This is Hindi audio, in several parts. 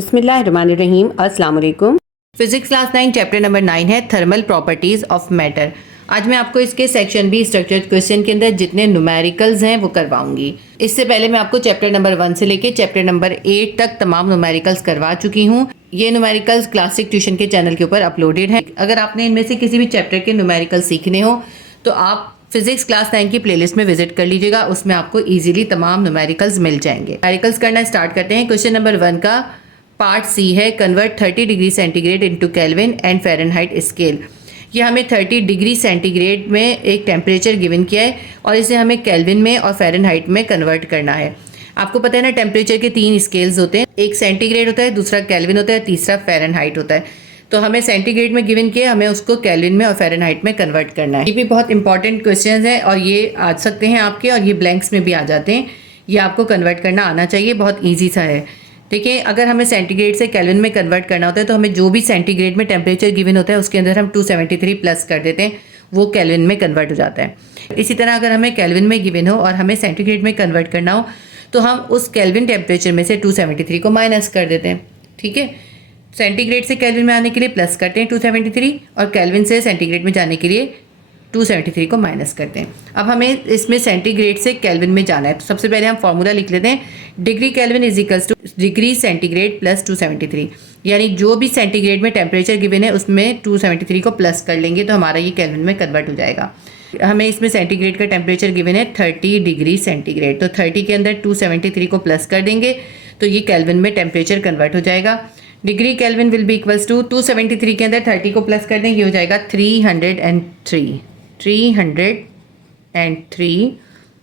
बिस्मिल्लाहिर्रहमानिर्रहीम। अस्सलाम वालेकुम। फिजिक्स क्लास 9 चैप्टर नंबर 9 है थर्मल प्रॉपर्टीज ऑफ मैटर। आज मैं आपको इसके सेक्शन बी स्ट्रक्चर्ड क्वेश्चन के अंदर जितने न्यूमेरिकल्स हैं वो करवाऊंगी। इससे पहले मैं आपको चैप्टर नंबर 1 से लेके चैप्टर नंबर 8 तक तमाम न्यूमेरिकल्स करवा चुकी हूँ। ये न्यूमेरिकल्स क्लासिक ट्यूशन के चैनल के ऊपर अपलोडेड है। अगर आपने इनमें से किसी भी चैप्टर के न्यूमेरिकल सीखने हो तो आप फिजिक्स क्लास 9 की प्लेलिस्ट में विजिट कर लीजिएगा, उसमें आपको इजीली तमाम न्यूमेरिकल्स मिल जाएंगे। न्यूमेरिकल्स करना स्टार्ट करते हैं। क्वेश्चन नंबर 1 का पार्ट सी है, convert 30 degree centigrade into kelvin and Fahrenheit scale. ये हमें 30 डिग्री सेंटीग्रेड में एक टेम्परेचर गिवन किया है और इसे हमें केल्विन में और फ़ारेनहाइट में कन्वर्ट करना है। आपको पता है ना, टेम्परेचर के 3 स्केल्स होते हैं, एक सेंटीग्रेड होता है, दूसरा केल्विन होता है, तीसरा फ़ारेनहाइट होता है। तो हमें सेंटीग्रेड में गिवन किया, हमें उसको केल्विन में और फ़ारेनहाइट में कन्वर्ट करना है। ये भी बहुत इंपॉर्टेंट क्वेश्चन है और ये आ सकते हैं आपके, और ये ब्लैंक्स में भी आ जाते हैं। ये आपको कन्वर्ट करना आना चाहिए, बहुत ईजी सा है। देखिए, अगर हमें सेंटीग्रेड से केल्विन में कन्वर्ट करना होता है तो हमें जो भी सेंटीग्रेड में टेम्परेचर गिवन होता है उसके अंदर हम 273 प्लस कर देते हैं, वो केल्विन में कन्वर्ट हो जाता है। इसी तरह अगर हमें केल्विन में गिवन हो और हमें सेंटीग्रेड में कन्वर्ट करना हो तो हम उस केल्विन टेम्परेचर में से 273 को माइनस कर देते हैं। ठीक है, सेंटीग्रेड से केल्विन में आने के लिए प्लस करते हैं 273 और केल्विन से सेंटीग्रेड में जाने के लिए 273 को माइनस करते हैं। अब हमें इसमें सेंटीग्रेड से केल्विन में जाना है, तो सबसे पहले हम फॉर्मूला लिख लेते हैं। Degree kelvin is equals to degree centigrade plus 273, यानी जो भी सेंटीग्रेड में टेम्परेचर गिवन है उसमें 273 को प्लस कर लेंगे तो हमारा ये केल्विन में कन्वर्ट हो जाएगा। हमें इसमें सेंटीग्रेड का टेम्परेचर गिवन है 30 डिग्री सेंटीग्रेड, तो 30 के अंदर 273 को प्लस कर देंगे तो ये केल्विन में टेम्परेचर कन्वर्ट हो जाएगा। Degree Kelvin will be equals to 273 के अंदर 30 को प्लस कर देंगे, ये हो जाएगा 303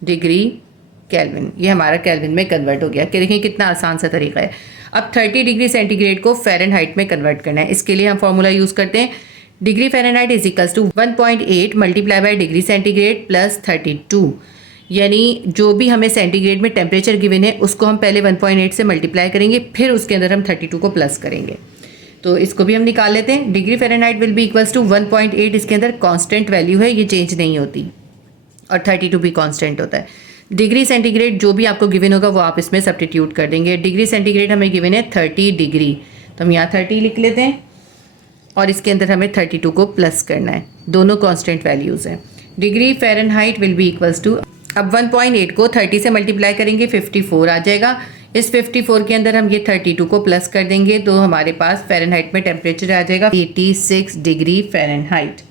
डिग्री केल्विन। ये हमारा केल्विन में कन्वर्ट हो गया। कि देखिए कितना आसान सा तरीका है। अब 30 डिग्री सेंटीग्रेड को फ़ारेनहाइट में कन्वर्ट करना है। इसके लिए हम फॉर्मूला यूज़ करते हैं, degree Fahrenheit is equals to 1.8 multiply by degree centigrade plus 32, यानी जो भी हमें सेंटीग्रेड में टेम्परेचर गिवन है उसको हम पहले 1.8 से मल्टीप्लाई करेंगे, फिर उसके अंदर हम 32 को प्लस करेंगे। तो इसको भी हम निकाल लेते हैं। Degree Fahrenheit will be equals to 1.8, इसके अंदर कांस्टेंट वैल्यू है, ये चेंज नहीं होती, और 32 भी कांस्टेंट होता है। डिग्री सेंटीग्रेड जो भी आपको गिवन होगा वो आप इसमें सब्स्टिट्यूट कर देंगे। डिग्री सेंटीग्रेड हमें गिवन है 30 डिग्री, तो हम यहाँ 30 लिख लेते हैं और इसके अंदर हमें 32 को प्लस करना है, दोनों कांस्टेंट वैल्यूज़ हैं। Degree Fahrenheit will be equals to, अब 1.8 को 30 से मल्टीप्लाई करेंगे 54 आ जाएगा। इस 54 के अंदर हम ये 32 को प्लस कर देंगे तो हमारे पास फ़ारेनहाइट में टेम्परेचर आ जाएगा 86 डिग्री फ़ारेनहाइट।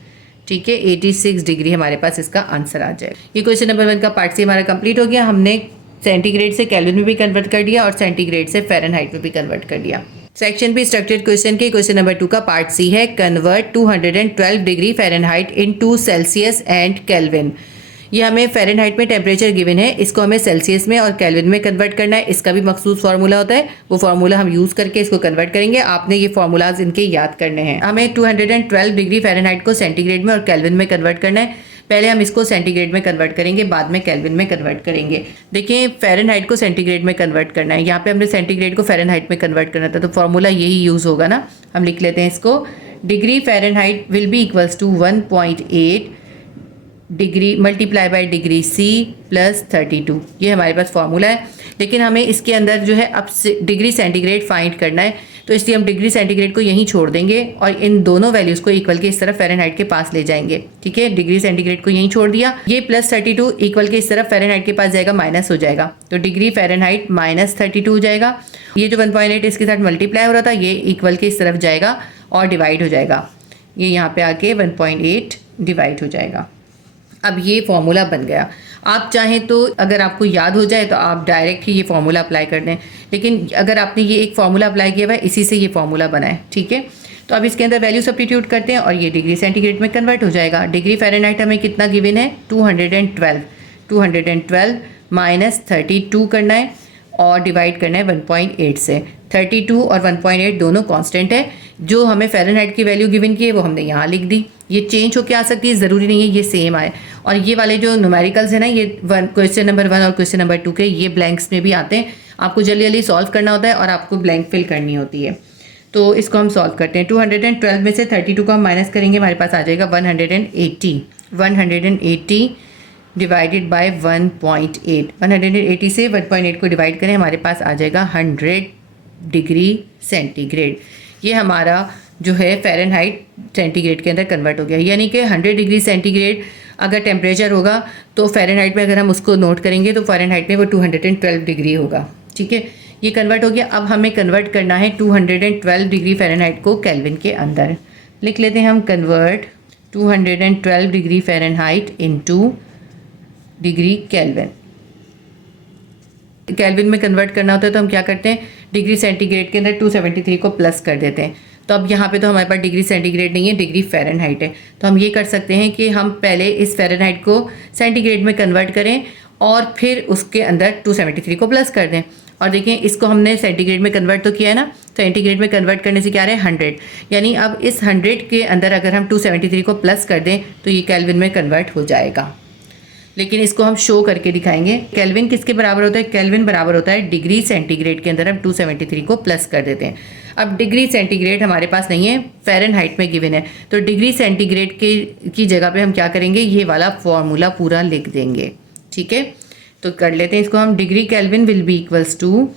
ठीक है, 86 डिग्री हमारे पास इसका आंसर आ जाएगा। ये क्वेश्चन नंबर 1 का पार्ट सी हमारा कंप्लीट हो गया। हमने सेंटीग्रेड से केल्विन में भी कन्वर्ट कर दिया और सेंटीग्रेड से फ़ारेनहाइट में भी कन्वर्ट कर दिया। सेक्शन बी स्ट्रक्चर्ड क्वेश्चन के क्वेश्चन नंबर 2 का पार्ट सी है, convert 212 degree Fahrenheit into Celsius and kelvin. ये हमें फ़ारेनहाइट में टेम्परेचर गिवन है, इसको हमें सेल्सियस में और केल्विन में कन्वर्ट करना है। इसका भी मखसूस फार्मूला होता है, वो फार्मूला हम यूज़ करके इसको कन्वर्ट करेंगे। आपने ये फार्मूलाज इनके याद करने हैं। हमें 212 डिग्री फ़ारेनहाइट को सेंटीग्रेड में और केल्विन में कन्वर्ट करना है। पहले हम इसको सेंटीग्रेड में कन्वर्ट करेंगे, बाद में केल्विन में कन्वर्ट करेंगे। देखिए, फ़ारेनहाइट को सेंटीग्रेड में कन्वर्ट करना है, यहाँ पे हमने सेंटीग्रेड को फ़ारेनहाइट में कन्वर्ट करना था, तो फार्मूला यही यूज़ होगा ना। हम लिख लेते हैं इसको, degree Fahrenheit will be equals to 1.8 degree multiply by degree C plus 32, ये हमारे पास फार्मूला है। लेकिन हमें इसके अंदर जो है अब डिग्री सेंटीग्रेड फाइंड करना है, तो इसलिए हम डिग्री सेंटीग्रेड को यहीं छोड़ देंगे और इन दोनों वैल्यूज़ को इक्वल के इस तरफ फ़ारेनहाइट के पास ले जाएंगे। ठीक है, डिग्री सेंटीग्रेड को यहीं छोड़ दिया, ये प्लस 32 इक्वल के इस तरफ फ़ारेनहाइट के पास जाएगा, माइनस हो जाएगा, तो डिग्री फ़ारेनहाइट माइनस 32 हो जाएगा। ये जो 1.8 इसके साथ मल्टीप्लाई हो रहा था ये इक्वल के इस तरफ जाएगा और डिवाइड हो जाएगा, ये यहाँ पे आके 1.8 डिवाइड हो जाएगा। अब ये फॉर्मूला बन गया। आप चाहें तो अगर आपको याद हो जाए तो आप डायरेक्ट ही ये फार्मूला अप्लाई कर दें, लेकिन अगर आपने ये एक फार्मूला अप्लाई किया हुआ है इसी से ये फार्मूला बना है। ठीक है, तो अब इसके अंदर वैल्यू सब्स्टिट्यूट करते हैं और ये डिग्री सेंटीग्रेड में कन्वर्ट हो जाएगा। डिग्री फ़ारेनहाइट हमें कितना गिवन है, 212 माइनस 32 करना है और डिवाइड करना है 1.8 से। 32 और 1.8 दोनों कांस्टेंट है, जो हमें फ़ारेनहाइट की वैल्यू गिवन की है वो हमने यहाँ लिख दी। ये चेंज होकर आ सकती है, ज़रूरी नहीं है ये सेम आए। और ये वाले जो न्यूमेरिकल्स हैं ना, ये क्वेश्चन नंबर 1 और क्वेश्चन नंबर 2 के ये ब्लैंक्स में भी आते हैं। आपको जल्दी जल्दी सॉल्व करना होता है और आपको ब्लैंक फिल करनी होती है। तो इसको हम सॉल्व करते हैं। 212 में से 32 को हम माइनस करेंगे, हमारे पास आ जाएगा 180 डिवाइडेड बाय 1.8। 180 से 1.8 को डिवाइड करें, हमारे पास आ जाएगा 100 डिग्री सेंटीग्रेड। ये हमारा जो है फ़ारेनहाइट सेंटीग्रेड के अंदर कन्वर्ट हो गया, यानी कि 100 डिग्री सेंटीग्रेड अगर टेम्परेचर होगा तो फ़ारेनहाइट में अगर हम उसको नोट करेंगे तो फ़ारेनहाइट में वो 212 डिग्री होगा। ठीक है, ये कन्वर्ट हो गया। अब हमें कन्वर्ट करना है 212 डिग्री फ़ारेनहाइट को केल्विन के अंदर। लिख लेते हैं हम convert 212 degree Fahrenheit into degree kelvin. Kelvin में कन्वर्ट करना होता है तो हम क्या करते हैं, डिग्री सेंटीग्रेड के अंदर 273 को प्लस कर देते हैं। तो अब यहाँ पे तो हमारे पास डिग्री सेंटीग्रेड नहीं है, डिग्री फ़ारेनहाइट है। तो हम ये कर सकते हैं कि हम पहले इस फ़ारेनहाइट को सेंटीग्रेड में कन्वर्ट करें और फिर उसके अंदर 273 को प्लस कर दें। और देखें, इसको हमने सेंटीग्रेड में कन्वर्ट तो किया है ना, सेंटीग्रेड में कन्वर्ट करने से क्या आ रहा है 100, यानी अब इस 100 के अंदर अगर हम 273 को प्लस कर दें तो ये केल्विन में कन्वर्ट हो जाएगा। लेकिन इसको हम शो करके दिखाएंगे। केल्विन किसके बराबर होता है, केल्विन बराबर होता है डिग्री सेंटीग्रेड के अंदर हम 273 को प्लस कर देते हैं। अब डिग्री सेंटीग्रेड हमारे पास नहीं है, फ़ारेनहाइट में गिवन है, तो डिग्री सेंटीग्रेड की जगह पे हम क्या करेंगे, ये वाला फॉर्मूला पूरा लिख देंगे। ठीक है, तो कर लेते हैं इसको हम। Degree Kelvin will be equals to,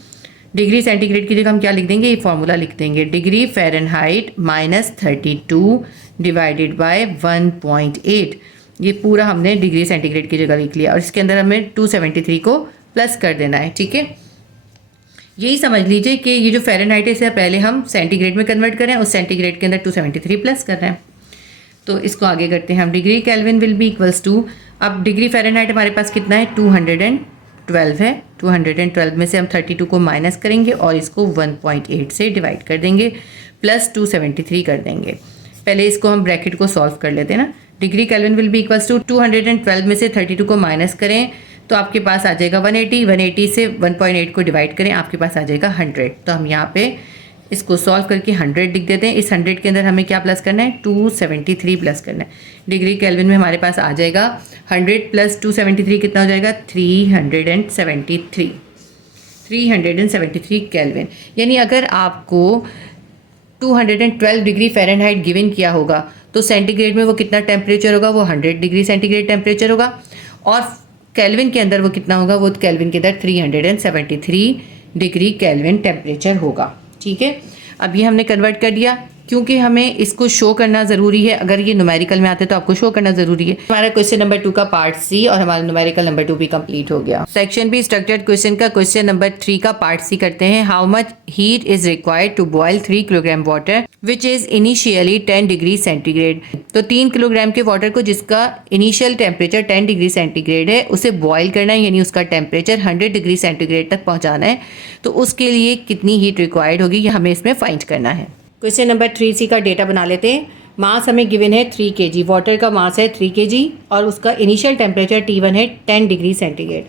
degree centigrade की जगह हम क्या लिख देंगे, ये फॉर्मूला लिख देंगे, degree Fahrenheit minus 32 divided by 1.8। ये पूरा हमने डिग्री सेंटीग्रेड की जगह लिख लिया और इसके अंदर हमें 273 को प्लस कर देना है। ठीक है, यही समझ लीजिए कि ये जो फ़ारेनहाइट है इसे पहले हम सेंटीग्रेड में कन्वर्ट करें, उस सेंटीग्रेड के अंदर 273 प्लस कर रहे हैं। तो इसको आगे करते हैं हम। Degree Kelvin will be equals to, अब डिग्री फ़ारेनहाइट हमारे पास कितना है, 212 है। 212 में से हम 32 को माइनस करेंगे और इसको 1.8 से डिवाइड कर देंगे, प्लस 273 कर देंगे। पहले इसको हम ब्रैकेट को सॉल्व कर लेते हैं ना। Degree Kelvin will be equals to 212 में से 32 को माइनस करें तो आपके पास आ जाएगा 180। 180 से 1.8 को डिवाइड करें, आपके पास आ जाएगा 100। तो हम यहाँ पे इसको सॉल्व करके 100 लिख देते हैं। इस 100 के अंदर हमें क्या प्लस करना है, 273 प्लस करना है। डिग्री केल्विन में हमारे पास आ जाएगा 100 प्लस 273 कितना हो जाएगा, 373 केल्विन। यानी अगर आपको 212 डिग्री फ़ारेनहाइट गिवन किया होगा तो सेंटीग्रेड में वो कितना टेम्परेचर होगा, वो 100 डिग्री सेंटीग्रेड टेम्परेचर होगा, और केल्विन के अंदर वो कितना होगा, वो केल्विन के अंदर 373 डिग्री केल्विन टेम्परेचर होगा। ठीक है, अब ये हमने कन्वर्ट कर दिया। क्योंकि हमें इसको शो करना ज़रूरी है, अगर ये न्यूमेरिकल में आते तो आपको शो करना ज़रूरी है। हमारा क्वेश्चन नंबर 2 का पार्ट सी और हमारा न्यूमेरिकल नंबर 2 भी कंप्लीट हो गया। सेक्शन बी स्ट्रक्चर्ड क्वेश्चन का क्वेश्चन नंबर 3 का पार्ट सी करते हैं। How much heat is required to boil 3 kilogram water which is initially 10 degree centigrade. तो 3 किलोग्राम के वाटर को जिसका इनिशियल टेम्परेचर 10 डिग्री सेंटीग्रेड है उसे बॉयल करना है, यानी उसका टेम्परेचर 100 डिग्री सेंटीग्रेड तक पहुँचाना है। तो उसके लिए कितनी हीट रिक्वायर्ड होगी ये हमें इसमें फाइंड करना है। क्वेश्चन नंबर 3C का डेटा बना लेते हैं। मास हमें गिवन है 3 kg, वाटर का मास है 3 kg और उसका इनिशियल टेम्परेचर T1 है 10 डिग्री सेंटीग्रेड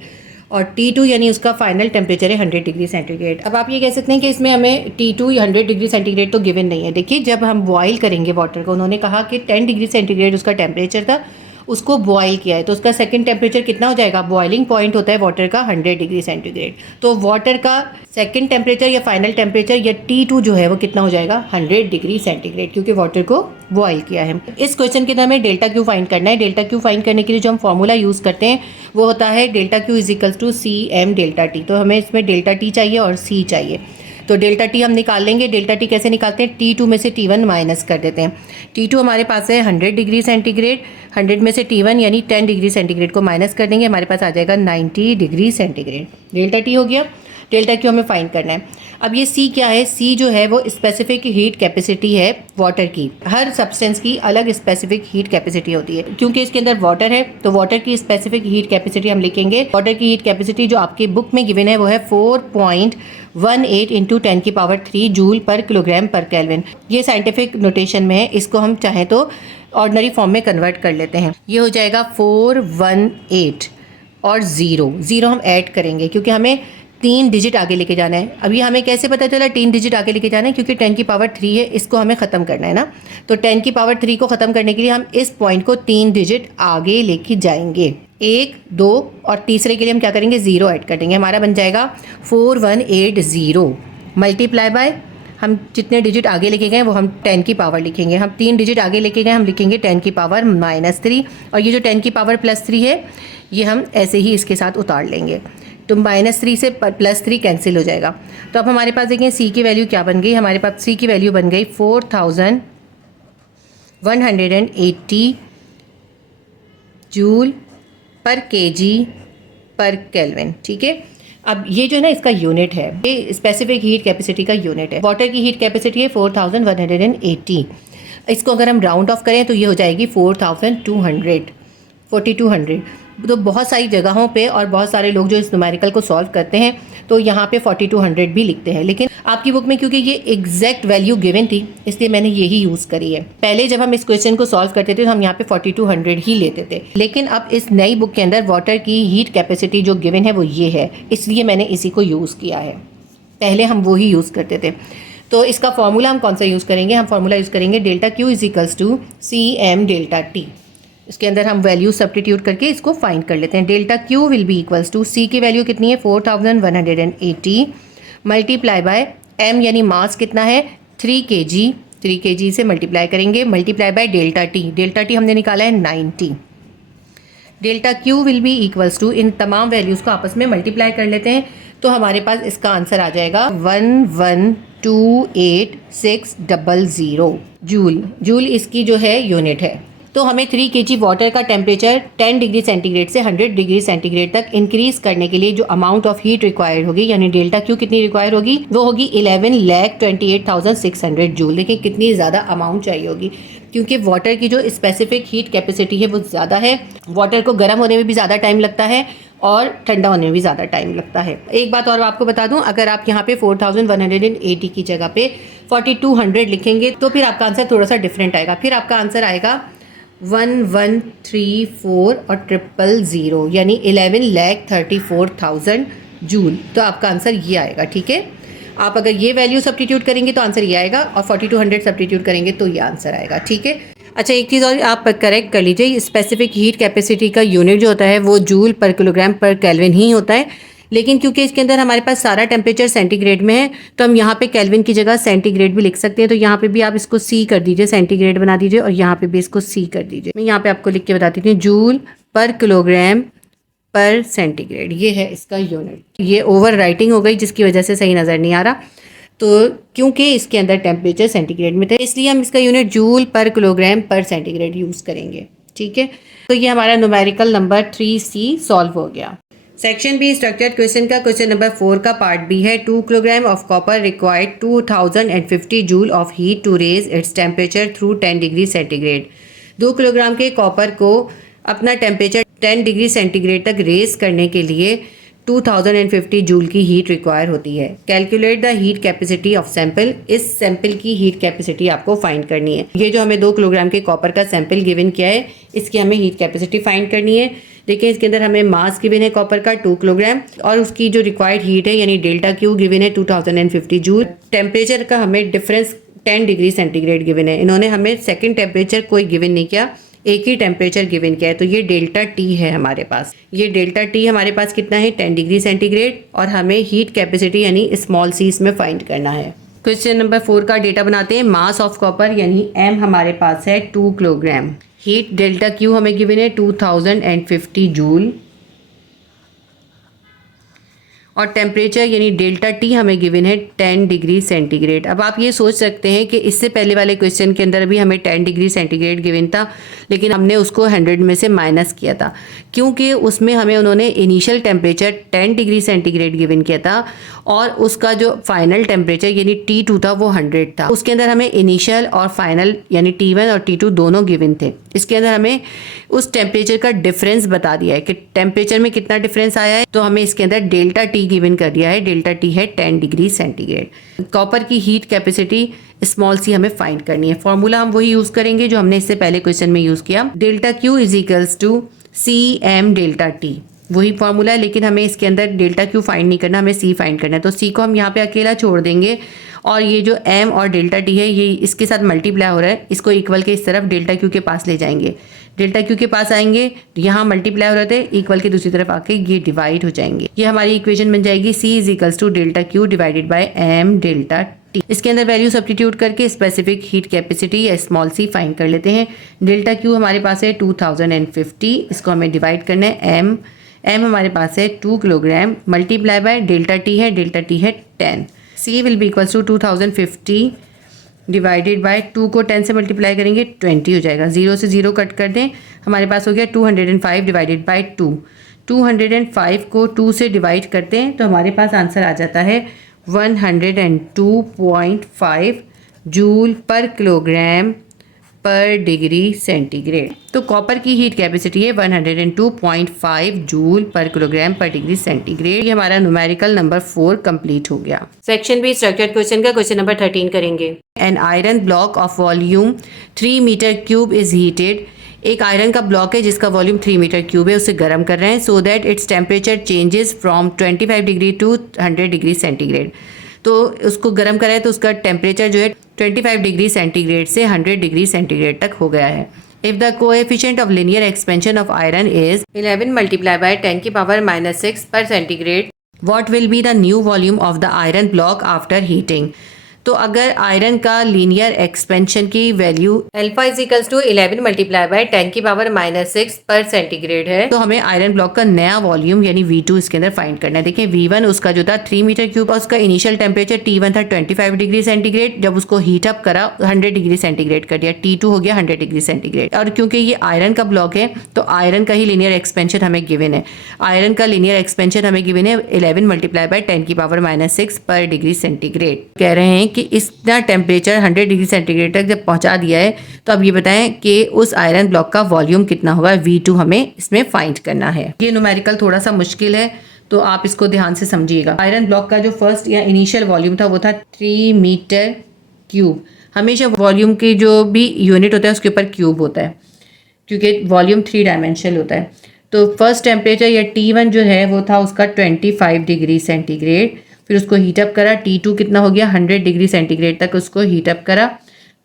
और T2 यानी उसका फाइनल टेम्परेचर है 100 डिग्री सेंटीग्रेड। अब आप ये कह सकते हैं कि इसमें हमें T2 100 डिग्री सेंटीग्रेड तो गिवन नहीं है। देखिए, जब हम बॉयल करेंगे वाटर को, उन्होंने कहा कि 10 डिग्री सेंटीग्रेड उसका टेम्परेचर था, उसको बॉयल किया है तो उसका सेकंड टेम्परेचर कितना हो जाएगा, बॉइलिंग पॉइंट होता है वाटर का 100 डिग्री सेंटीग्रेड। तो वाटर का सेकंड टेम्परेचर या फाइनल टेम्परेचर या T2 जो है वो कितना हो जाएगा, 100 डिग्री सेंटीग्रेड, क्योंकि वाटर को बॉयल किया है। इस क्वेश्चन के अंदर हमें डेल्टा क्यू फाइंड करना है। डेल्टा क्यू फाइंड करने के लिए जो हम फॉर्मूला यूज़ करते हैं वो होता है delta Q is equals to CM delta T. तो हमें इसमें डेल्टा टी चाहिए और C चाहिए। तो डेल्टा टी हम निकाल लेंगे। डेल्टा टी कैसे निकालते हैं, T2 में से T1 माइनस कर देते हैं। T2 हमारे पास है 100 डिग्री सेंटीग्रेड, 100 में से T1 यानी 10 डिग्री सेंटीग्रेड को माइनस कर देंगे, हमारे पास आ जाएगा 90 डिग्री सेंटीग्रेड। डेल्टा टी हो गया। डेल्टा क्यू हमें फाइंड करना है। अब ये C क्या है, C जो है वो स्पेसिफिक हीट कैपेसिटी है वाटर की। हर सब्सटेंस की अलग स्पेसिफिक हीट कैपेसिटी होती है। क्योंकि इसके अंदर वाटर है तो वाटर की स्पेसिफिक हीट कैपेसिटी हम लिखेंगे। वाटर की हीट कैपेसिटी जो आपकी बुक में गिवन है वो है 4.18 इंटू 10 की पावर 3 जूल पर किलोग्राम पर केल्विन। ये साइंटिफिक नोटेशन में है, इसको हम चाहें तो ऑर्डिनरी फॉर्म में कन्वर्ट कर लेते हैं। ये हो जाएगा 418 और 0 हम ऐड करेंगे क्योंकि हमें 3 डिजिट आगे लेके जाना है। अभी हमें कैसे पता चला 3 डिजिट आगे लेके जाना है, क्योंकि 10 की पावर 3 है, इसको हमें ख़त्म करना है ना। तो 10 की पावर 3 को ख़त्म करने के लिए हम इस पॉइंट को 3 डिजिट आगे लेके जाएंगे, 1 2 और तीसरे के लिए हम क्या करेंगे, 0 ऐड कर देंगे। हमारा बन जाएगा 4180 मल्टीप्लाई बाय हम जितने डिजिट आगे लेके गए वो हम 10 की पावर लिखेंगे। हम 3 डिजिट आगे लेके गए, हम लिखेंगे 10 की पावर -3 और ये जो 10 की पावर +3 है ये हम ऐसे ही इसके साथ उतार लेंगे। तो -3 से +3 कैंसिल हो जाएगा। तो अब हमारे पास देखें सी की वैल्यू क्या बन गई, हमारे पास सी की वैल्यू बन गई 4180 जूल पर केजी पर केल्विन। ठीक है, अब ये जो है ना इसका यूनिट है, ये स्पेसिफिक हीट कैपेसिटी का यूनिट है। वाटर की हीट कैपेसिटी है 4180। इसको अगर हम राउंड ऑफ करें तो ये हो जाएगी 4200। तो बहुत सारी जगहों पे और बहुत सारे लोग जो इस न्यूमेरिकल को सॉल्व करते हैं तो यहाँ पे 4200 भी लिखते हैं, लेकिन आपकी बुक में क्योंकि ये एग्जैक्ट वैल्यू गिवन थी इसलिए मैंने यही यूज़ करी है। पहले जब हम इस क्वेश्चन को सॉल्व करते थे तो हम यहाँ पे 4200 ही लेते थे, लेकिन अब इस नई बुक के अंदर वाटर की हीट कैपेसिटी जो गिवन है वो ये है, इसलिए मैंने इसी को यूज़ किया है। पहले हम वो ही यूज़ करते थे। तो इसका फॉर्मूला हम कौन सा यूज़ करेंगे, हम फॉर्मूला यूज़ करेंगे delta Q is equals to C M delta T. इसके अंदर हम वैल्यू सब्स्टिट्यूट करके इसको फाइंड कर लेते हैं। Delta Q will be equals to C की वैल्यू कितनी है 4180 मल्टीप्लाई बाय एम यानी मास कितना है 3 kg से मल्टीप्लाई करेंगे, मल्टीप्लाई बाय डेल्टा टी हमने निकाला है 90। Delta Q will be equals to, इन तमाम वैल्यूज़ को आपस में मल्टीप्लाई कर लेते हैं तो हमारे पास इसका आंसर आ जाएगा 1128,600 जूल इसकी जो है यूनिट है। तो हमें 3 kg वाटर का टेम्परेचर 10 डिग्री सेंटीग्रेड से 100 डिग्री सेंटीग्रेड तक इंक्रीज करने के लिए जो अमाउंट ऑफ हीट रिक्वायर्ड होगी, यानी डेल्टा क्यू कितनी रिक्वायर होगी, वो होगी 11,28,600 जूल। देखिए कितनी ज़्यादा अमाउंट चाहिए होगी, क्योंकि वाटर की जो स्पेसिफिक हीट कैपेसिटी है वो ज़्यादा है। वाटर को गर्म होने में भी ज़्यादा टाइम लगता है और ठंडा होने में भी ज़्यादा टाइम लगता है। एक बात और आपको बता दूं, अगर आप यहाँ पे 4180 की जगह पे 4200 लिखेंगे तो फिर आपका आंसर थोड़ा सा डिफरेंट आएगा। फिर आपका आंसर आएगा 1134 और 000 यानी 11,34,000 जूल। तो आपका आंसर ये आएगा। ठीक है, आप अगर ये वैल्यू सब्स्टिट्यूट करेंगे तो आंसर ये आएगा और 4200 सब्स्टिट्यूट करेंगे तो ये आंसर आएगा। ठीक है, अच्छा एक चीज़ और आप करेक्ट कर लीजिए, स्पेसिफिक हीट कैपेसिटी का यूनिट जो होता है वो जूल पर किलोग्राम पर केल्विन ही होता है, लेकिन क्योंकि इसके अंदर हमारे पास सारा टेम्परेचर सेंटीग्रेड में है तो हम यहाँ पे केल्विन की जगह सेंटीग्रेड भी लिख सकते हैं। तो यहाँ पे भी आप इसको सी कर दीजिए, सेंटीग्रेड बना दीजिए और यहाँ पे भी इसको सी कर दीजिए। मैं यहाँ पे आपको लिख के बताती हूँ, जूल पर किलोग्राम पर सेंटीग्रेड, ये है इसका यूनिट। ये ओवर राइटिंग हो गई जिसकी वजह से सही नज़र नहीं आ रहा, तो क्योंकि इसके अंदर टेम्परेचर सेंटीग्रेड में था इसलिए हम इसका यूनिट जूल पर किलोग्राम पर सेंटीग्रेड यूज़ करेंगे। ठीक है, तो ये हमारा न्यूमेरिकल नंबर 3C सॉल्व हो गया। सेक्शन बी स्ट्रक्चर्ड क्वेश्चन का क्वेश्चन नंबर 4 का पार्ट बी है। 2 kilogram of copper required 2050 joule of heat to raise its temperature through 10 degree centigrade. 2 kilogram के कॉपर को अपना टेम्परेचर 10 डिग्री सेंटीग्रेड तक रेज करने के लिए 2050 जूल की हीट रिक्वायर होती है। Calculate the heat capacity of sample. इस सैंपल की हीट कैपेसिटी आपको फाइंड करनी है। ये जो हमें 2 किलोग्राम के कॉपर का सैंपल गिवन किया है इसकी हमें हीट कैपेसिटी फाइंड करनी है। देखिए इसके अंदर हमें मास गिवन है कॉपर का 2 किलोग्राम और उसकी जो रिक्वायर्ड हीट है यानी डेल्टा क्यू गिवन है 2050 जूल। टेम्परेचर का हमें डिफरेंस 10 डिग्री सेंटीग्रेड गिवन है। इन्होंने हमें सेकेंड टेम्परेचर कोई गिवन नहीं किया, एक ही टेम्परेचर गिवन किया है, तो ये डेल्टा टी है हमारे पास। ये डेल्टा टी हमारे पास कितना है 10 डिग्री सेंटीग्रेड और हमें हीट कैपेसिटी यानी स्मॉल सी इसमें फाइंड करना है। क्वेश्चन नंबर 4 का डेटा बनाते हैं। मास ऑफ कॉपर यानी एम हमारे पास है 2 किलोग्राम। हीट डेल्टा क्यू हमें गिवन है 2050 जूल और टेम्परेचर यानी डेल्टा टी हमें गिवन है 10 डिग्री सेंटीग्रेड। अब आप ये सोच सकते हैं कि इससे पहले वाले क्वेश्चन के अंदर भी हमें 10 डिग्री सेंटीग्रेड गिवन था, लेकिन हमने उसको 100 में से माइनस किया था क्योंकि उसमें हमें उन्होंने initial temperature 10 degree centigrade given किया था और उसका जो फाइनल टेम्परेचर यानी T2 था वो 100 था। उसके अंदर हमें इनिशियल और फाइनल यानी T1 और T2 दोनों गिवन थे। इसके अंदर हमें उस टेम्परेचर का डिफरेंस बता दिया है कि टेम्परेचर में कितना डिफरेंस आया है, तो हमें इसके अंदर डेल्टा टी गिवन कर दिया है। डेल्टा टी है 10 डिग्री सेंटीग्रेड। कॉपर की हीट कैपेसिटी स्मॉल सी हमें फाइंड करनी है। फॉर्मूला हम वही यूज़ करेंगे जो हमने इससे पहले क्वेश्चन में यूज़ किया। Delta Q is equals to C M delta T, वही फॉर्मूला है, लेकिन हमें इसके अंदर डेल्टा क्यू फाइंड नहीं करना, हमें सी फाइंड करना है। तो सी को हम यहाँ पे अकेला छोड़ देंगे और ये जो एम और डेल्टा टी है ये इसके साथ मल्टीप्लाई हो रहा है, इसको इक्वल के इस तरफ डेल्टा क्यू के पास ले जाएंगे। डेल्टा क्यू के पास आएंगे, यहाँ मल्टीप्लाई हो रहे थे, इक्वल के दूसरी तरफ आके ये डिवाइड हो जाएंगे। ये हमारी इक्वेशन बन जाएगी C is equals to delta Q divided by M delta T. इसके अंदर वैल्यू सब्स्टिट्यूट करके स्पेसिफिक हीट कैपेसिटी या स्मॉल सी फाइंड कर लेते हैं। डेल्टा क्यू हमारे पास है 2050, इसको हमें डिवाइड करना है एम m हमारे पास है 2 kilogram multiply by delta T है 10, c will be equals to 2050 divided by 2 को 10 से मल्टीप्लाई करेंगे 20 हो जाएगा, 0 से 0 कट कर दें, हमारे पास हो गया 205 डिवाइडेड बाय 2, 205 को 2 से डिवाइड करते हैं तो हमारे पास आंसर आ जाता है 102.5 जूल पर किलोग्राम पर डिग्री सेंटीग्रेड। तो कॉपर की हीट कैपेसिटी है 102.5 जूल पर किलोग्राम पर डिग्री सेंटीग्रेड। ये हमारा न्यूमेरिकल नंबर 4 कंप्लीट हो गया। सेक्शन बी स्ट्रक्चर्ड क्वेश्चन का क्वेश्चन नंबर 13 करेंगे। An iron block of volume 3 metre cube is heated. एक आयरन का ब्लॉक है जिसका वॉल्यूम 3 मीटर क्यूब है, उसे गर्म कर रहे हैं so that its temperature changes from 25 degree to 100 degree centigrade. तो उसको गर्म करा है तो उसका टेम्परेचर जो है 25 डिग्री सेंटीग्रेड से 100 डिग्री सेंटीग्रेड तक हो गया है। If the coefficient of linear expansion of iron is 11 multiply by 10 की पावर -6 पर centigrade, what will be the new volume of the iron block after heating. तो अगर आयरन का लीनियर एक्सपेंशन की value alpha is equals to 11 multiply by 10 की पावर -6 पर सेंटीग्रेड है तो हमें आयरन ब्लॉक का नया वॉल्यूम यानी V2 इसके अंदर फाइंड करना है। देखिए V1 उसका जो था 3 मीटर क्यूब, उसका इनिशियल टेम्परेचर T1 था 25 डिग्री सेंटीग्रेड, जब उसको हीट अप करा 100 डिग्री सेंटीग्रेड कर दिया, T2 हो गया 100 डिग्री सेंटीग्रेड। और क्योंकि ये आयरन का ब्लॉक है तो आयरन का ही लीनियर एक्सपेंशन हमें गिवन है। आयरन का लीनियर एक्सपेंशन हमें गिवन है 11 मल्टीप्लाई बाय 10 की पावर -6 पर डिग्री सेंटीग्रेड। कह रहे हैं कि इतना टेम्परेचर 100 डिग्री सेंटीग्रेड तक जब पहुंचा दिया है तो अब ये बताएं कि उस आयरन ब्लॉक का वॉल्यूम कितना होगा, V2 हमें इसमें फाइंड करना है। ये न्यूमेरिकल थोड़ा सा मुश्किल है तो आप इसको ध्यान से समझिएगा। आयरन ब्लॉक का जो फर्स्ट या इनिशियल वॉल्यूम था वो था 3 मीटर क्यूब। हमेशा वॉल्यूम की जो भी यूनिट होता है उसके ऊपर क्यूब होता है क्योंकि वॉल्यूम 3 डायमेंशनल होता है। तो फर्स्ट टेम्परेचर या T1 जो है वो था उसका 25 डिग्री सेंटीग्रेड, फिर उसको हीटअप करा, T2 कितना हो गया 100 डिग्री सेंटीग्रेड तक उसको हीटअप करा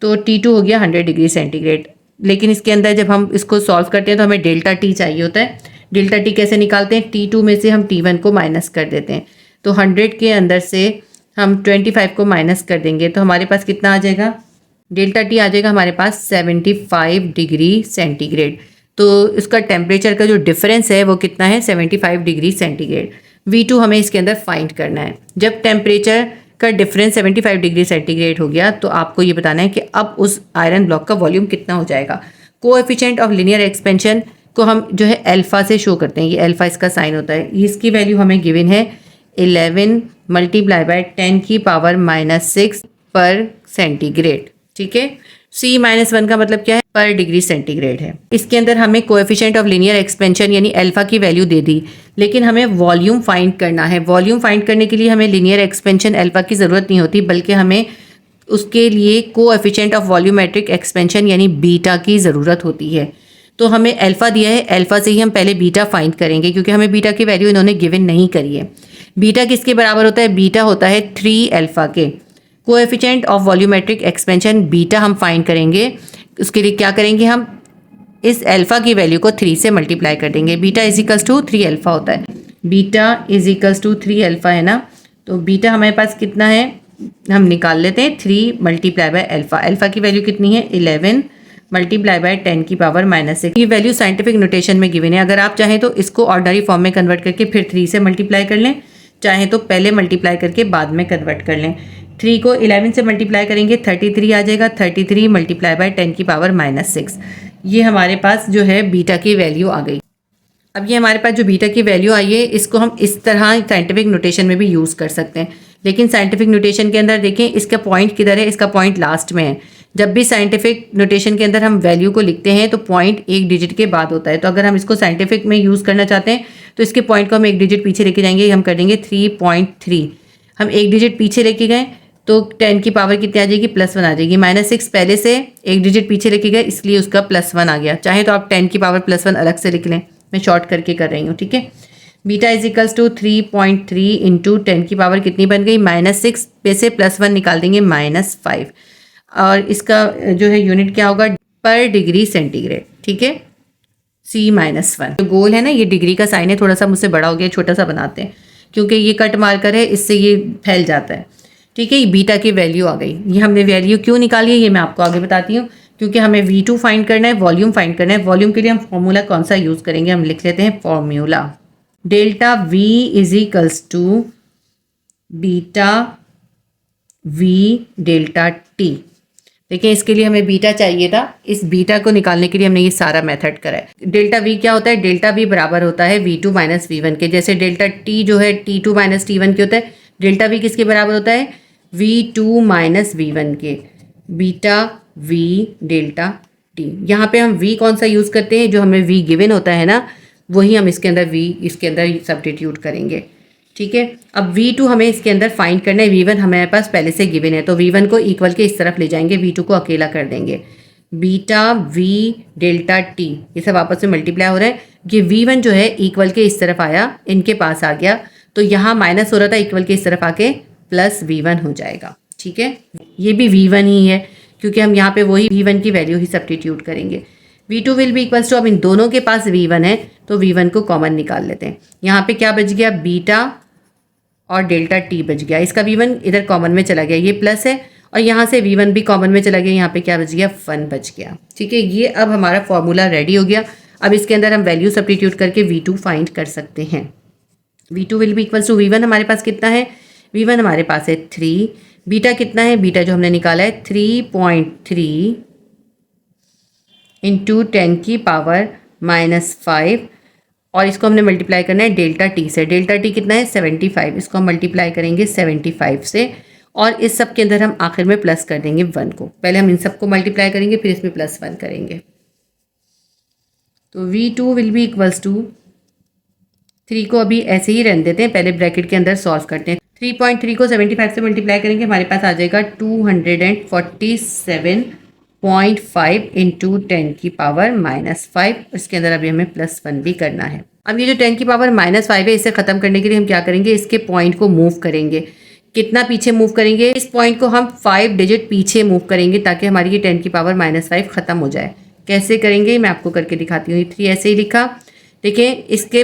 तो T2 हो गया 100 डिग्री सेंटीग्रेड। लेकिन इसके अंदर जब हम इसको सॉल्व करते हैं तो हमें डेल्टा T चाहिए होता है। डेल्टा T कैसे निकालते हैं, T2 में से हम T1 को माइनस कर देते हैं तो 100 के अंदर से हम 25 को माइनस कर देंगे तो हमारे पास कितना आ जाएगा, डेल्टा T आ जाएगा हमारे पास 75 डिग्री सेंटीग्रेड। तो इसका टेम्परेचर का जो डिफरेंस है वो कितना है 75 डिग्री सेंटीग्रेड। V2 हमें इसके अंदर फाइंड करना है। जब टेम्परेचर का डिफरेंस 75 डिग्री सेंटीग्रेड हो गया तो आपको ये बताना है कि अब उस आयरन ब्लॉक का वॉल्यूम कितना हो जाएगा। कोएफिशिएंट ऑफ लीनियर एक्सपेंशन को हम जो है अल्फा से शो करते हैं, ये अल्फा इसका साइन होता है। इसकी वैल्यू हमें गिवन है 11 मल्टीप्लाई बाय 10 की पावर -6 पर सेंटीग्रेड। ठीक है, C-1 का मतलब क्या है, पर डिग्री सेंटीग्रेड है। इसके अंदर हमें कोएफिशिएंट ऑफ लीनियर एक्सपेंशन यानी अल्फा की वैल्यू दे दी, लेकिन हमें वॉल्यूम फाइंड करना है। वॉल्यूम फाइंड करने के लिए हमें लीनियर एक्सपेंशन अल्फा की ज़रूरत नहीं होती, बल्कि हमें उसके लिए कोएफिशिएंट ऑफ वॉल्यूमेट्रिक एक्सपेंशन यानी बीटा की ज़रूरत होती है। तो हमें अल्फा दिया है, अल्फा से ही हम पहले बीटा फाइंड करेंगे क्योंकि हमें बीटा की वैल्यू इन्होंने गिवन नहीं करी है। बीटा किसके बराबर होता है, बीटा होता है 3 अल्फा के। Coefficient of volumetric expansion beta हम फाइंड करेंगे, उसके लिए क्या करेंगे, हम इस अल्फा की वैल्यू को 3 से मल्टीप्लाई कर देंगे। Beta is equals to 3 alpha होता है, beta is equals to 3 alpha है ना। तो बीटा हमारे पास कितना है, हम निकाल लेते हैं 3 मल्टीप्लाई बाय अल्फा। अल्फा की वैल्यू कितनी है 11 मल्टीप्लाई बाय 10 की पावर -6। ये वैल्यू साइंटिफिक नोटेशन में गिवन है। अगर आप चाहें तो इसको ऑर्डिनरी फॉर्म में कन्वर्ट करके फिर 3 से मल्टीप्लाई कर लें, चाहें तो पहले मल्टीप्लाई करके बाद में कन्वर्ट कर लें। 3 को 11 से मल्टीप्लाई करेंगे 33 आ जाएगा, 33 मल्टीप्लाई बाय 10 की पावर -6। ये हमारे पास जो है बीटा की वैल्यू आ गई। अब ये हमारे पास जो बीटा की वैल्यू आई है इसको हम इस तरह साइंटिफिक नोटेशन में भी यूज़ कर सकते हैं, लेकिन साइंटिफिक नोटेशन के अंदर देखें इसका पॉइंट किधर है, इसका पॉइंट लास्ट में है। जब भी साइंटिफिक नोटेशन के अंदर हम वैल्यू को लिखते हैं तो पॉइंट एक डिजिट के बाद होता है। तो अगर हम इसको साइंटिफिक में यूज़ करना चाहते हैं तो इसके पॉइंट को हम एक डिजिट पीछे लेके जाएंगे, हम कर देंगे 3.3। हम एक डिजिट पीछे लेके गए तो 10 की पावर कितनी आ जाएगी, +1 आ जाएगी। -6 पहले से एक डिजिट पीछे लेके गए इसलिए उसका +1 आ गया। चाहे तो आप 10 की पावर +1 अलग से लिख लें, मैं शॉर्ट करके कर रही हूँ। ठीक है, beta is equals to 3.3 into 10 की पावर कितनी बन गई, -6 पे से +1 निकाल देंगे -5, और इसका जो है यूनिट क्या होगा, पर डिग्री सेंटीग्रेड। ठीक है, C-1 जो गोल है ना, ये डिग्री का साइन है, थोड़ा सा मुझसे बड़ा हो गया, छोटा सा बनाते हैं क्योंकि ये कट मार्कर है, इससे ये फैल जाता है। ठीक है, ये बीटा की वैल्यू आ गई। ये हमने वैल्यू क्यों निकाली है ये मैं आपको आगे बताती हूँ, क्योंकि हमें V2 फाइंड करना है, वॉल्यूम फाइंड करना है। वॉल्यूम के लिए हम फॉर्मूला कौन सा यूज़ करेंगे, हम लिख लेते हैं formula. Delta V is equals to beta V delta T. देखिए इसके लिए हमें बीटा चाहिए था, इस बीटा को निकालने के लिए हमने ये सारा मेथड करा है। डेल्टा वी क्या होता है? डेल्टा वी बराबर होता है V2 माइनस V1 के। जैसे डेल्टा टी जो है T2 माइनस T1 के होता है, डेल्टा वी किसके बराबर होता है? V2 माइनस V1 के। बीटा वी डेल्टा टी, यहाँ पे हम V कौन सा यूज़ करते हैं? जो हमें V गिवन होता है ना, वही हम इसके अंदर इसके अंदर सब्स्टिट्यूट करेंगे। ठीक है, अब V2 हमें इसके अंदर फाइंड करना है। V1 हमारे पास पहले से गिवन है, तो V1 को इक्वल के इस तरफ ले जाएंगे, V2 को अकेला कर देंगे। बीटा V डेल्टा टी, ये सब आपस में मल्टीप्लाई हो रहा है। ये V1 जो है इक्वल के इस तरफ आया, इनके पास आ गया, तो यहाँ माइनस हो रहा था, इक्वल के इस तरफ आके प्लस V1 हो जाएगा। ठीक है, ये भी V1 ही है, क्योंकि हम यहाँ पे वही V1 की वैल्यू ही सब्स्टिट्यूट करेंगे। V2 will be equals to, अब इन दोनों के पास V1 है, तो V1 को कॉमन निकाल लेते हैं। यहाँ पे क्या बच गया? बीटा और डेल्टा टी बच गया। इसका V1 इधर कॉमन में चला गया, ये प्लस है, और यहाँ से V1 भी कॉमन में चला गया, यहाँ पे क्या बच गया? 1 बच गया। ठीक है, ये अब हमारा फॉर्मूला रेडी हो गया। अब इसके अंदर हम वैल्यू सब्स्टिट्यूट करके V2 फाइंड कर सकते हैं। V2 will be equals to, V1 हमारे पास कितना है? V1 हमारे पास है 3। बीटा कितना है? बीटा जो हमने निकाला है 3.3 इंटू 10 की पावर -5, और इसको हमने मल्टीप्लाई करना है डेल्टा टी से। डेल्टा टी कितना है? 75। इसको हम मल्टीप्लाई करेंगे 75 से, और इस सब के अंदर हम आखिर में प्लस कर देंगे 1 को। पहले हम इन सब को मल्टीप्लाई करेंगे, फिर इसमें +1 करेंगे। तो V2 will be equals to, 3 को अभी ऐसे ही रहने देते हैं, पहले ब्रैकेट के अंदर सॉल्व करते हैं। 3.3 को 75 से मल्टीप्लाई करेंगे, हमारे पास आ जाएगा 247.5 इंटू 10 की पावर -5। इसके अंदर अभी हमें +1 भी करना है। अब ये जो 10 की पावर -5 है, इसे ख़त्म करने के लिए हम क्या करेंगे? इसके पॉइंट को मूव करेंगे। कितना पीछे मूव करेंगे? इस पॉइंट को हम 5 डिजिट पीछे मूव करेंगे, ताकि हमारी ये 10 की पावर -5 ख़त्म हो जाए। कैसे करेंगे मैं आपको करके दिखाती हूँ। 3 ऐसे ही लिखा। देखिए इसके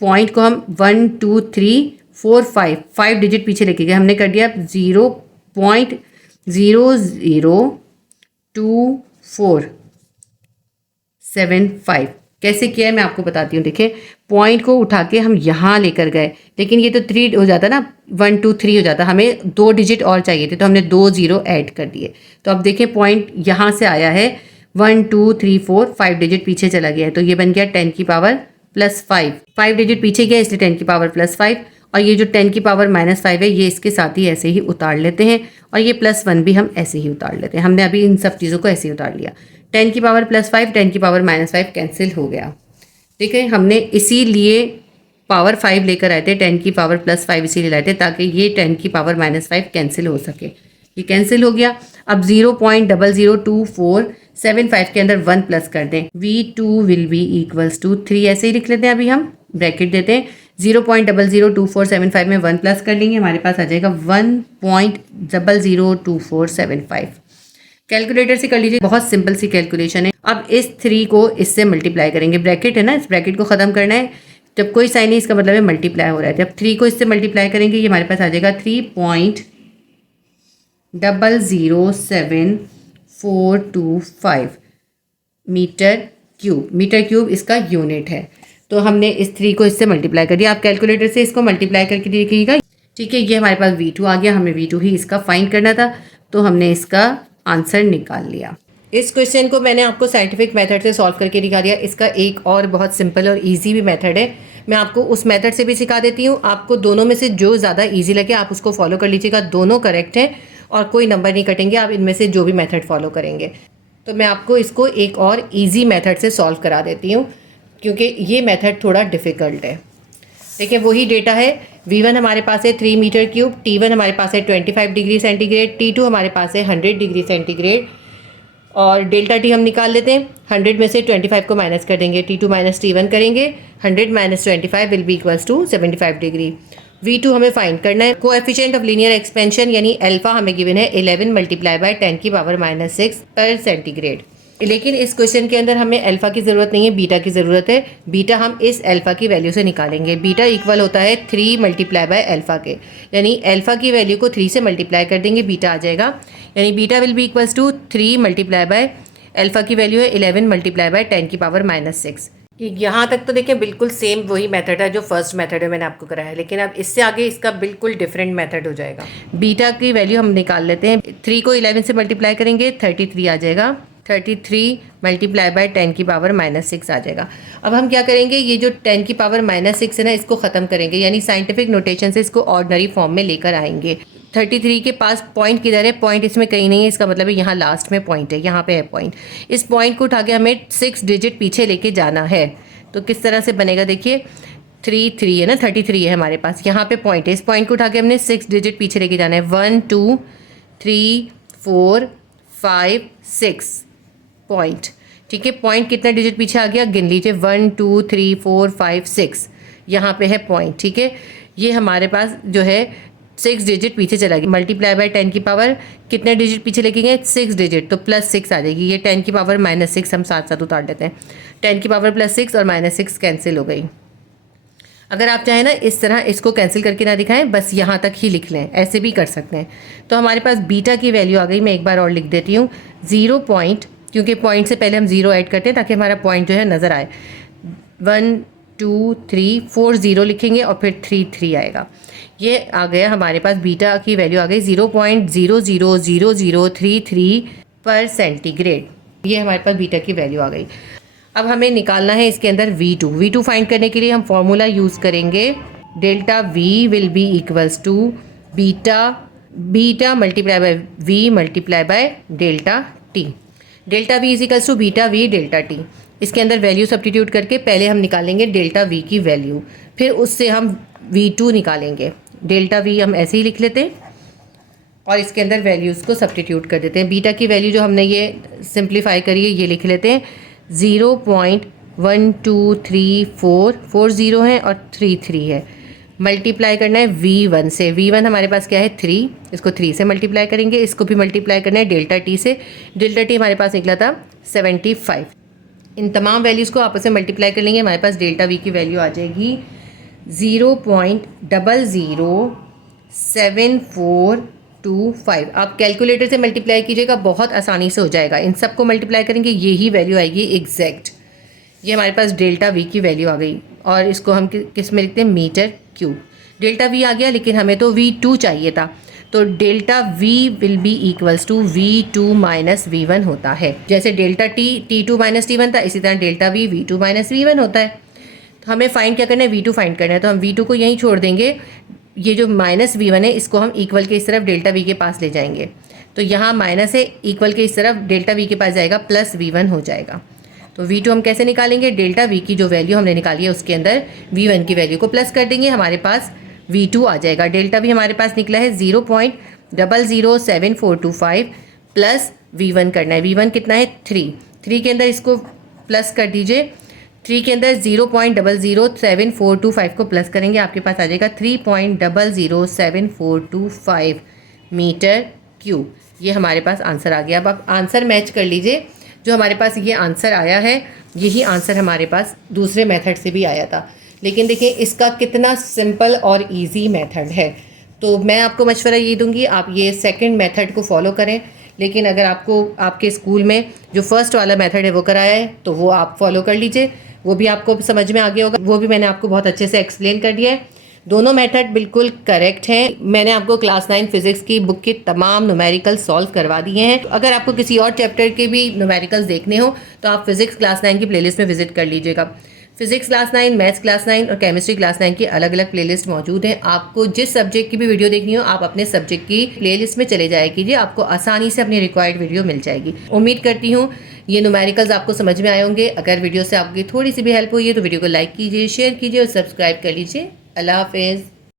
पॉइंट को हम 1 2 3 4 5 डिजिट पीछे लेके गए। हमने कर दिया 0.002475। कैसे किया है मैं आपको बताती हूँ। देखिए पॉइंट को उठा के हम यहाँ लेकर गए, लेकिन ये तो 3 हो जाता ना, 1 2 3 हो जाता, हमें 2 डिजिट और चाहिए थे, तो हमने 2 0 ऐड कर दिए। तो अब देखिए पॉइंट यहाँ से आया है 1 2 3 4 5 डिजिट पीछे चला गया है, तो ये बन गया 10 की पावर +5। 5 डिजिट पीछे गया, इसलिए 10 की पावर +5, और ये जो 10 की पावर -5 है, ये इसके साथ ही ऐसे ही उतार लेते हैं, और ये +1 भी हम ऐसे ही उतार लेते हैं। हमने अभी इन सब चीज़ों को ऐसे ही उतार लिया। 10 की पावर +5, 10 की पावर -5 कैंसिल हो गया। देखिए हमने इसीलिए पावर 5 लेकर आए थे, 10 की पावर +5 इसीलिए लाए थे, ताकि ये 10 की पावर -5 कैंसिल हो सके। ये कैंसिल हो गया। अब 0.002475 के अंदर 1 प्लस कर दें। V2 will be equals to 3, ऐसे ही लिख लेते हैं। अभी हम ब्रैकेट देते हैं, 0.002475 में 1 प्लस कर लेंगे, हमारे पास आ जाएगा 1.002475। कैलकुलेटर से कर लीजिए, बहुत सिंपल सी कैलकुलेशन है। अब इस 3 को इससे मल्टीप्लाई करेंगे, ब्रैकेट है ना, इस ब्रैकेट को ख़त्म करना है। जब कोई साइन नहीं, इसका मतलब है मल्टीप्लाई हो रहा है। जब 3 को इससे मल्टीप्लाई करेंगे, ये हमारे पास आ जाएगा 3.007425 मीटर क्यूब। मीटर क्यूब इसका यूनिट है। तो हमने इस 3 को इससे मल्टीप्लाई कर दिया। आप कैलकुलेटर से इसको मल्टीप्लाई करके देखिएगा। ठीक है, ये हमारे पास V2 आ गया। हमें V2 ही इसका फाइंड करना था, तो हमने इसका आंसर निकाल लिया। इस क्वेश्चन को मैंने आपको साइंटिफिक मेथड से सॉल्व करके दिखा दिया। इसका एक और बहुत सिंपल और इजी भी मेथड है, मैं आपको उस मेथड से भी सिखा देती हूँ। आपको दोनों में से जो ज़्यादा इजी लगे आप उसको फॉलो कर लीजिएगा। दोनों करेक्ट हैं और कोई नंबर नहीं कटेंगे आप इनमें से जो भी मेथड फॉलो करेंगे। तो मैं आपको इसको एक और ईजी मेथड से सॉल्व करा देती हूँ, क्योंकि ये मेथड थोड़ा डिफ़िकल्ट है। देखिए वही डेटा है। V1 हमारे पास है 3 मीटर क्यूब, T1 हमारे पास है 25 डिग्री सेंटीग्रेड, T2 हमारे पास है 100 डिग्री सेंटीग्रेड, और डेल्टा टी हम निकाल लेते हैं। 100 में से 25 को माइनस कर देंगे, T2 माइनस T1 करेंगे। 100 minus 25 will be equals to 75 degree. V2 हमें फाइंड करना है। कोएफिशिएंट ऑफ लीनियर एक्सपेंशन यानी अल्फा हमें गिवन है 11 मल्टीप्लाई बाय 10 की पावर -6 पर सेंटीग्रेड। लेकिन इस क्वेश्चन के अंदर हमें अल्फा की ज़रूरत नहीं है, बीटा की ज़रूरत है। बीटा हम इस अल्फा की वैल्यू से निकालेंगे। बीटा इक्वल होता है 3 मल्टीप्लाई बाय अल्फा के, यानी अल्फा की वैल्यू को 3 से मल्टीप्लाई कर देंगे, बीटा आ जाएगा। यानी beta will be equals to 3 multiply by alpha की वैल्यू है 11 मल्टीप्लाई बाय 10 की पावर -6। यहाँ तक तो देखिए बिल्कुल सेम वही मेथड है जो फर्स्ट मेथड है मैंने आपको कराया, लेकिन अब इससे आगे इसका बिल्कुल डिफरेंट मेथड हो जाएगा। बीटा की वैल्यू हम निकाल लेते हैं। 3 को 11 से मल्टीप्लाई करेंगे 33 आ जाएगा। 33 मल्टीप्लाई बाय 10 की पावर -6 आ जाएगा। अब हम क्या करेंगे, ये जो 10 की पावर -6 है ना, इसको ख़त्म करेंगे, यानी साइंटिफिक नोटेशन से इसको ऑर्डनरी फॉर्म में लेकर आएंगे। 33 के पास पॉइंट किधर है? पॉइंट इसमें कहीं नहीं है, इसका मतलब है यहाँ लास्ट में पॉइंट है, यहाँ पे है पॉइंट। इस पॉइंट को उठा के हमें 6 डिजिट पीछे लेके जाना है। तो किस तरह से बनेगा देखिए, 3 है ना, 33 है हमारे पास, यहाँ पे पॉइंट है, इस पॉइंट को उठा के हमने 6 डिजिट पीछे लेके जाना है। 1 2 3 4 5 6 पॉइंट। ठीक है, पॉइंट कितना डिजिट पीछे आ गया गिन लीजिए, 1 2 3 4 5 6, यहाँ पे है पॉइंट। ठीक है, ये हमारे पास जो है 6 डिजिट पीछे चला गया। मल्टीप्लाई बाय 10 की पावर कितने डिजिट पीछे लेके गए? 6 डिजिट, तो +6 आ जाएगी। ये 10 की पावर -6 हम साथ साथ उतार देते हैं। 10 की पावर +6 और -6 कैंसिल हो गई। अगर आप चाहें ना इस तरह इसको कैंसिल करके ना दिखाएं, बस यहाँ तक ही लिख लें, ऐसे भी कर सकते हैं। तो हमारे पास बीटा की वैल्यू आ गई। मैं एक बार और लिख देती हूँ, 0 पॉइंट, क्योंकि पॉइंट से पहले हम 0 ऐड करते हैं ताकि हमारा पॉइंट जो है नज़र आए। 1 2 3 4 0 लिखेंगे और फिर 3 3 आएगा। ये आ गया हमारे पास, बीटा की वैल्यू आ गई 0.000033 पर सेंटीग्रेड। ये हमारे पास बीटा की वैल्यू आ गई। अब हमें निकालना है इसके अंदर V2 फाइंड करने के लिए हम फॉर्मूला यूज़ करेंगे। Delta V will be equals to beta multiply by V multiply by delta T। Delta V is equals to beta V delta T। इसके अंदर वैल्यू सब्स्टिट्यूट करके पहले हम निकालेंगे डेल्टा V की वैल्यू, फिर उससे हम V2 निकालेंगे। डेल्टा V हम ऐसे ही लिख लेते हैं और इसके अंदर वैल्यूज़ को सब्स्टिट्यूट कर देते हैं। बीटा की वैल्यू जो हमने ये सिंप्लीफाई करी है, ये लिख लेते हैं। 0.1234 है और 33 है। मल्टीप्लाई करना है V1 से। V1 हमारे पास क्या है? 3, इसको 3 से मल्टीप्लाई करेंगे। इसको भी मल्टीप्लाई करना है डेल्टा T से। डेल्टा T हमारे पास निकला था 75। इन तमाम वैल्यूज़ को आपस में मल्टीप्लाई कर लेंगे, हमारे पास डेल्टा V की वैल्यू आ जाएगी 0.007425। आप कैलकुलेटर से मल्टीप्लाई कीजिएगा, बहुत आसानी से हो जाएगा। इन सबको मल्टीप्लाई करेंगे, यही वैल्यू आएगी एग्जैक्ट। ये हमारे पास डेल्टा V की वैल्यू आ गई और इसको हम किस में लिखते हैं? Metre cube. डेल्टा V आ गया, लेकिन हमें तो V2 चाहिए था, तो delta V will be equals to V2 minus V1 होता है। जैसे डेल्टा T2 माइनस T1 था, इसी तरह डेल्टा V2 माइनस V1 होता है। तो हमें फाइंड क्या करना है? V2 फाइंड करना है। तो हम V2 को यहीं छोड़ देंगे। ये जो माइनस V1 है, इसको हम इक्वल के इस तरफ डेल्टा V के पास ले जाएंगे। तो यहाँ माइनस है, इक्वल के इस तरफ डेल्टा V के पास जाएगा, प्लस V1 हो जाएगा। तो V2 हम कैसे निकालेंगे? डेल्टा V की जो वैल्यू हमने निकाली है उसके अंदर V1 की वैल्यू को प्लस कर देंगे, हमारे पास V2 आ जाएगा। डेल्टा V हमारे पास निकला है 0.007425 प्लस V1 करना है। V1 कितना है? 3 के अंदर इसको प्लस कर दीजिए। 3 के अंदर 0.007425 को प्लस करेंगे, आपके पास आ जाएगा 3.007425 मीटर क्यूब। ये हमारे पास आंसर आ गया। अब आप आंसर मैच कर लीजिए। जो हमारे पास ये आंसर आया है, यही आंसर हमारे पास दूसरे मेथड से भी आया था। लेकिन देखिए इसका कितना सिंपल और इजी मेथड है। तो मैं आपको मशवरा ये दूंगी, आप ये सेकंड मेथड को फॉलो करें। लेकिन अगर आपको आपके स्कूल में जो फर्स्ट वाला मेथड है वो कराया है, तो वो आप फॉलो कर लीजिए, वो भी आपको समझ में आ गया होगा। वो भी मैंने आपको बहुत अच्छे से एक्सप्लेन कर दिया है। दोनों मेथड बिल्कुल करेक्ट हैं। मैंने आपको क्लास 9 फिजिक्स की बुक के तमाम न्यूमेरिकल सॉल्व करवा दिए हैं। तो अगर आपको किसी और चैप्टर के भी न्यूमेरिकल्स देखने हो तो आप फिजिक्स क्लास 9 की प्लेलिस्ट में विजिट कर लीजिएगा। फिजिक्स क्लास 9, मैथ्स क्लास 9 और केमिस्ट्री क्लास 9 की अलग अलग प्लेलिस्ट मौजूद हैं। आपको जिस सब्जेक्ट की भी वीडियो देखनी हो, आप अपने सब्जेक्ट की प्लेलिस्ट में चले जाया कीजिए, आपको आसानी से अपनी रिक्वायर्ड वीडियो मिल जाएगी। उम्मीद करती हूँ ये न्यूमेरिकल्स आपको समझ में आए होंगे। अगर वीडियो से आपकी थोड़ी सी भी हेल्प हुई है तो वीडियो को लाइक कीजिए, शेयर कीजिए और सब्सक्राइब कर लीजिए। अल्लाह हाफिज़।